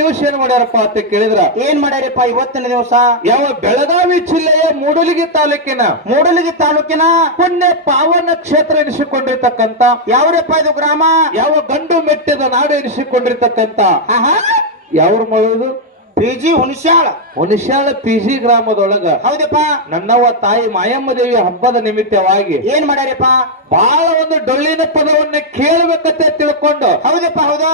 ದಿವಸ ಏನ್ ಮಾಡ್ಯಾರಪ್ಪ ಅಂತ ಕೇಳಿದ್ರ ಏನ್ ಮಾಡ್ಯಾರಪ್ಪ ಇವತ್ತಿನ ದಿವಸ? ಯಾವ ಬೆಳಗಾವಿ ಜಿಲ್ಲೆಯ ಮೂಡಲಗಿ ತಾಲೂಕಿನ ಪುಣ್ಯ ಪಾವನ ಕ್ಷೇತ್ರ ಎನಿಸಿಕೊಂಡಿರ್ತಕ್ಕಂತ ಯಾವ್ರಪ್ಪ ಇದು ಗ್ರಾಮ? ಯಾವ ಗಂಡು ಮೆಟ್ಟಿದ ನಾಡು ಎನಿಸಿಕೊಂಡಿರ್ತಕ್ಕಂತ ಆಹಾ, ಯಾವ್ರ ಮಾಡೋದು PG ಹುಣಸ್ಯಾಳ. ಹುಣಸ್ಯಾಳ PG ಗ್ರಾಮದೊಳಗ ಹೌದಪ್ಪ. ನನ್ನವ್ವ ತಾಯಿ ಮಾಯಮ್ಮ ದೇವಿ ಹಬ್ಬದ ನಿಮಿತ್ತವಾಗಿ ಏನ್ ಮಾಡ್ಯಾರಪ್ಪ? ಬಹಳ ಒಂದು ಡೊಳ್ಳಿನ ಪದವನ್ನ ಕೇಳಬೇಕಂತ ತಿಳ್ಕೊಂಡು ಹೌದಪ್ಪ. ಹೌದಾ?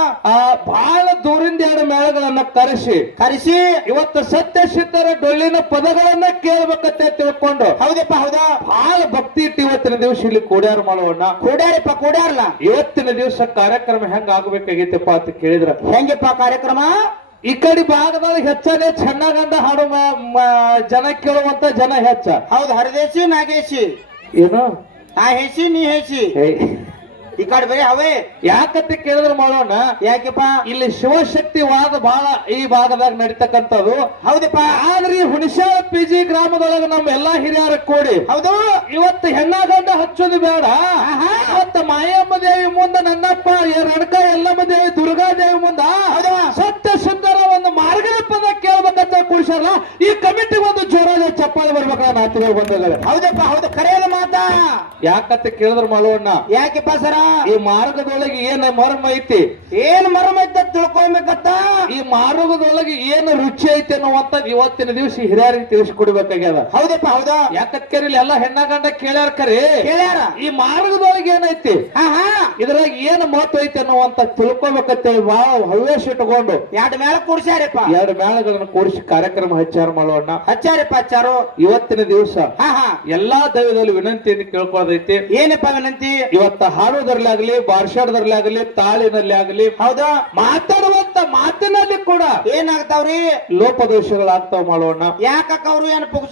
ಬಹಳ ದೂರಿಂದ ಎರಡು ಮೇಳಗಳನ್ನ ಕರೆಸಿ ಇವತ್ತು ಸತ್ಯ ಸಿದ್ಧರ ಡೊಳ್ಳಿನ ಪದಗಳನ್ನ ಕೇಳಬೇಕಂತ ತಿಳ್ಕೊಂಡು ಹೌದಪ್ಪ. ಹೌದಾ? ಬಹಳ ಭಕ್ತಿ ಇಟ್ಟು ಇವತ್ತಿನ ದಿವಸ ಇಲ್ಲಿ ಕೂಡ್ಯಾರ ಮಾಡೋಣ. ಕೂಡ್ಯಾರಲ್ಲ. ಇವತ್ತಿನ ದಿವಸ ಕಾರ್ಯಕ್ರಮ ಹೆಂಗ ಆಗ್ಬೇಕಾಗೈತಪ್ಪ ಅಂತ ಕೇಳಿದ್ರ ಹೆಂಗಪ್ಪ ಕಾರ್ಯಕ್ರಮ? ಈ ಕಡೆ ಭಾಗದಲ್ಲಿ ಹೆಚ್ಚಾನೆ ಚೆನ್ನಾಗಂದ ಹಾಡು ಜನ ಕೇಳುವಂತ ಜನ ಹೆಚ್ಚ. ಹೌದು, ಹರದೇಶಿ ನಾಗೇಶಿ. ಏನು ನಾ ಹೇಸಿ ನೀ ಹೇಸಿ ಈ ಕಡೆ ಬರೀ ಅವೇ. ಯಾಕಂತ ಕೇಳಿದ್ರೆ ಮಾಡೋಣ. ಯಾಕೆಪ್ಪ? ಇಲ್ಲಿ ಶಿವಶಕ್ತಿ ವಾದ ಬಹಳ ಈ ಭಾಗದಾಗ ನಡೀತಕ್ಕಂಥದ್ದು. ಹೌದಪ್ಪ. ಆದ್ರೆ ಈ ಹುಣಸ್ಯಾಳ PG ಗ್ರಾಮದೊಳಗೆ ನಮ್ಮ ಎಲ್ಲಾ ಹಿರಿಯರ ಕೂಡಿ ಹೌದು ಇವತ್ತು ಹೆಣ್ಣಾಗಂಡ ಹಚ್ಚೋದು ಬೇಡ. ಇವತ್ತು ಮಾಯಮ್ಮ ದೇವಿ ಮುಂದ ನನ್ನಪ್ಪ ರಣಕ ಎಲ್ಲಮ್ಮ ದೇವಿ ದುರ್ಗಾದೇವಿ ಮುಂದ ಸತ್ಯ ಸುಂದರ ಒಂದು ಮಾರ್ಗದ ಪದ ಕೇಳ್ಬೇಕಂತ ಕೂಡಿಸಲ್ಲ. ಈ ಕಮಿಟಿ ಒಂದು ಜೋರಾದ ಚಪ್ಪಾಳೆ ಬರ್ಬೇಕಲ್ಲ ನಾತಿಗೆ ಬಂದಾಗ. ಹೌದಪ್ಪ. ಹೌದು, ಕರೆಯದ ಮಾತಾ. ಯಾಕಂತ ಕೇಳಿದ್ರೆ ಮಾಡೋಣ. ಯಾಕೆಪ್ಪ ಸರ? ಈ ಮಾರ್ಗದೊಳಗೆ ಏನ್ ಮರ್ಮ ಐತಿ, ಏನ್ ಮರ್ಮ ಐತ ತಿಳ್ಕೊಳ್ಬೇಕತ್ತ. ಈ ಮಾರ್ಗದೊಳಗೆ ಏನು ರುಚಿ ಐತಿ ಅನ್ನುವಂತ ಇವತ್ತಿನ ದಿವಸ ಹಿರಿಯರಿಗೆ ತಿಳಿಸ್ಕೊಡ್ಬೇಕಾಗ್ಯದ. ಹೌದಪ್ಪ. ಹೌದಾ? ಯಾಕಂತ ಕೇಳಿಲ್ಲ ಎಲ್ಲ ಹೆಣ್ಣ ಗಂಡ ಕೇಳ್ಯಾರ ಕೇಳ್ಯಾರ. ಈ ಮಾರ್ಗದೊಳಗೆ ಏನೈತಿ, ಇದ್ರಾಗ ಏನ್ ಮಹತ್ವ ಐತಿ ಅನ್ನುವಂತ ತಿಳ್ಕೊಬೇಕಂತೇಳಿ ಬಹಳ ಹವ್ಯಾಸ ಇಟ್ಕೊಂಡು ಎರಡು ಮೇಳ ಕೂಡ್ಸ್ಯಾರಪ್ಪ. ಎರಡು ಮೇಳಗಳನ್ನ ಕೂಡಿಸಿ ಕಾರ್ಯಕ್ರಮ ಹಚ್ಚಾರ ಮಾಡೋಣ. ಹಚ್ಚಾರು ಇವತ್ತಿನ ದಿವಸ ಎಲ್ಲಾ ದೈವದಲ್ಲಿ ವಿನಂತಿಯನ್ನು ಕೇಳ್ಕೊಳ್ಳೋದೈತಿ. ಏನಪ್ಪ ವಿನಂತಿ? ಇವತ್ತ ಹಾಡೋದ್ರಲ್ಲಿ ಆಗ್ಲಿ, ಬಾರ್ಷಾಡದ್ರಲ್ಲಿ ಆಗ್ಲಿ, ತಾಳಿನಲ್ಲಿ ಆಗ್ಲಿ, ಹೌದಾ, ಮಾತಾಡುವಂತ ಮಾತಿನಲ್ಲಿ ಕೂಡ ಏನಾಗ್ತಾವ್ರಿ? ಲೋಪದೋಷಗಳಾಗ್ತಾವ ಮಾಡೋಣ. ಯಾಕಕ್ಕ ಅವ್ರು ಏನು